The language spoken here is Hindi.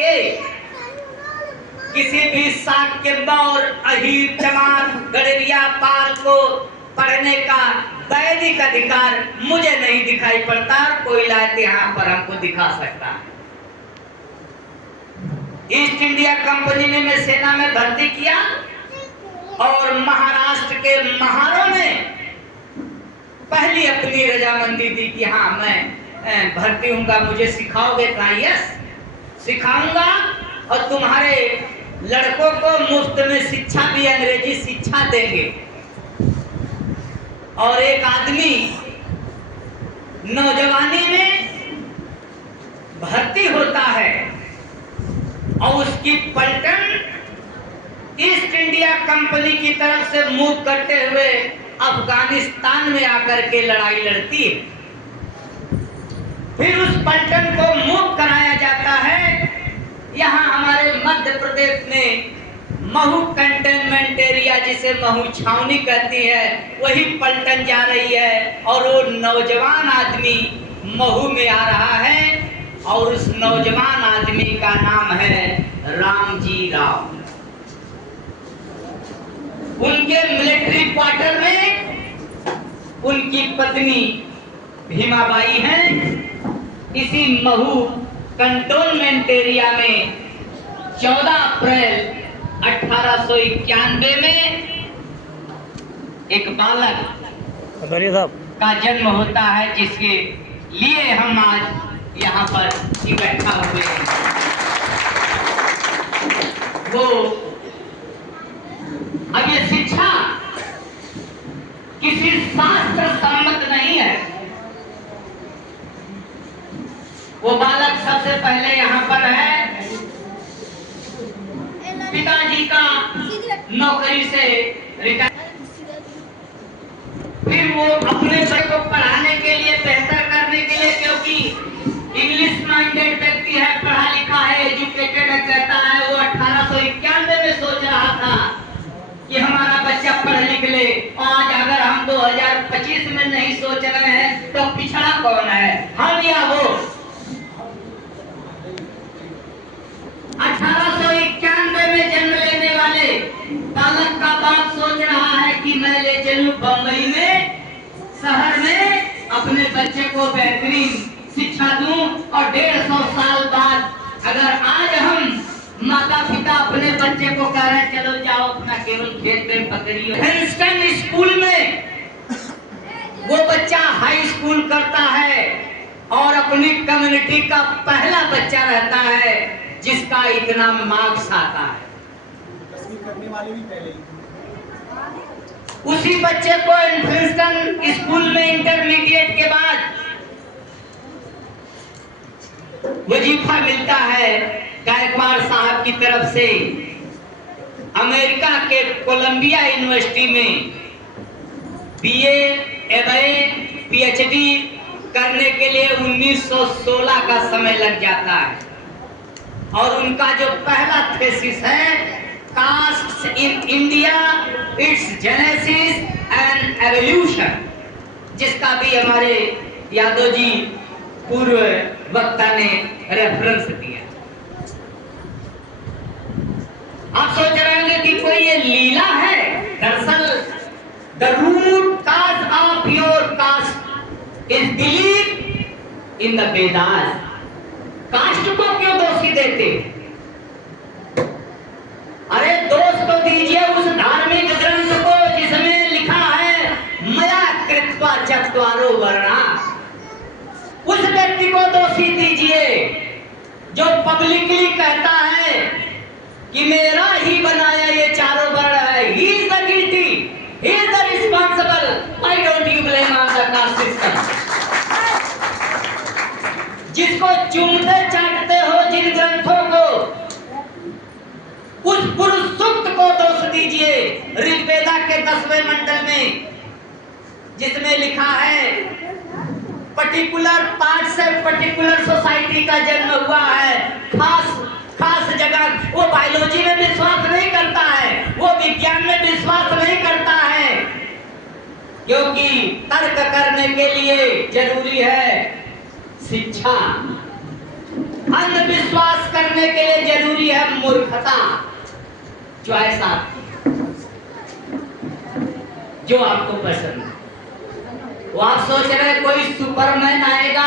के किसी भी शाक्य और अहीर चमार गडरिया पाल को पढ़ने का वैदिक अधिकार मुझे नहीं दिखाई पड़ता। कोई लायक यहाँ पर हमको दिखा सकता है। ईस्ट इंडिया कंपनी ने मैं सेना में भर्ती किया और महाराष्ट्र के महारों ने पहली अपनी रजामंदी दी कि हाँ मैं भर्ती हूँगा, मुझे सिखाओगे? कहा यस सिखाऊंगा, और तुम्हारे लड़कों को मुफ्त में शिक्षा भी, अंग्रेजी शिक्षा देंगे। और एक आदमी नौजवानी में भर्ती होता है और उसकी पलटन ईस्ट इंडिया कंपनी की तरफ से मूव करते हुए अफगानिस्तान में आकर के लड़ाई लड़ती है। फिर उस पलटन को मूव कराया जाता है। यहाँ हमारे मध्य प्रदेश में महू कंटेनमेंट एरिया, जिसे महू छावनी कहती है, वही पलटन जा रही है और वो नौजवान आदमी महू में आ रहा है और उस नौजवान आदमी का नाम है रामजी राव। उनके मिलिट्री क्वार्टर में उनकी पत्नी भीमाबाई हैं। इसी महू कंटोनमेंट एरिया में 14 अप्रैल 1891 में एक बालक का जन्म होता है, जिसके लिए हम आज यहाँ पर इकट्ठा हुए हैं। वो अब ये शिक्षा किसी शास्त्र सम्मत नहीं है। वो बालक सबसे पहले यहाँ पर है, पिताजी का नौकरी से रिटायर, फिर वो अपने बच्चे को पढ़ाने के लिए, बेहतर करने के लिए, क्योंकि इंग्लिश माइंडेड व्यक्ति है, पढ़ा लिखा है, एजुकेटेड कहता है, वो 1891 में सोच रहा था कि हमारा बच्चा पढ़ लिख ले। आज अगर हम 2025 में नहीं सोच रहे हैं तो पिछड़ा कौन है, हम या वो? 1891 में जन्म लेने वाले बालक का बाप सोच रहा है कि मैं ले चलूं बंबई में, शहर में, अपने बच्चे को बेहतरीन शिक्षा दूं और 150 साल बाद अगर आज हम माता पिता अपने बच्चे को कह रहे हैं चलो जाओ अपना केवल खेत में पकड़िए। प्रिंसटन स्कूल में वो बच्चा हाई स्कूल करता है और अपनी कम्युनिटी का पहला बच्चा रहता है जिसका इतना मार्क्स आता है। करने वाले भी पहले ही। उसी बच्चे को प्रिंसटन स्कूल में इंटरमीडिएट के बाद वजीफा मिलता है गायकवाड़ साहब की तरफ से। अमेरिका के कोलंबिया यूनिवर्सिटी में बीए, एमए, पीएचडी करने के लिए 1916 का समय लग जाता है और उनका जो पहला थीसिस है, castes in India, it's genesis and evolution, जिसका भी हमारे यादव जी पूर्व वक्ता ने रेफरेंस दिया। आप सोच रहे होंगे कि कोई ये लीला है। दरअसल the root cause of your caste is believe in the Vedas. Caste को क्यों दोषी देते? अरे दोष तो दीजिए उस धार्मिक ग्रंथ को जिसमें लिखा है मया कृत्वा चत्वारो वर्णा। उस व्यक्ति को दोषी दीजिए जो पब्लिकली कहता है कि मेरा ही बनाया ये चारों वर्ण है। He is the guilty, he is the responsible. Why don't you blame on the caste system? जिसको चूमते चाटते हो जिन ग्रंथों को, उस पुरुष सूक्त को दोष दीजिए ऋग्वेदा के 10वें मंडल में, जिसमें लिखा है पर्टिकुलर पार्ट से पर्टिकुलर सोसाइटी का जन्म हुआ है, खास जगह। वो बायोलॉजी में विश्वास नहीं करता है, वो विज्ञान में विश्वास नहीं करता है, क्योंकि तर्क करने के लिए जरूरी है शिक्षा। अंधविश्वास करने के लिए जरूरी है मूर्खता। चॉइस आपकी, जो आपको पसंद है। वो आप सोच रहे कोई सुपरमैन आएगा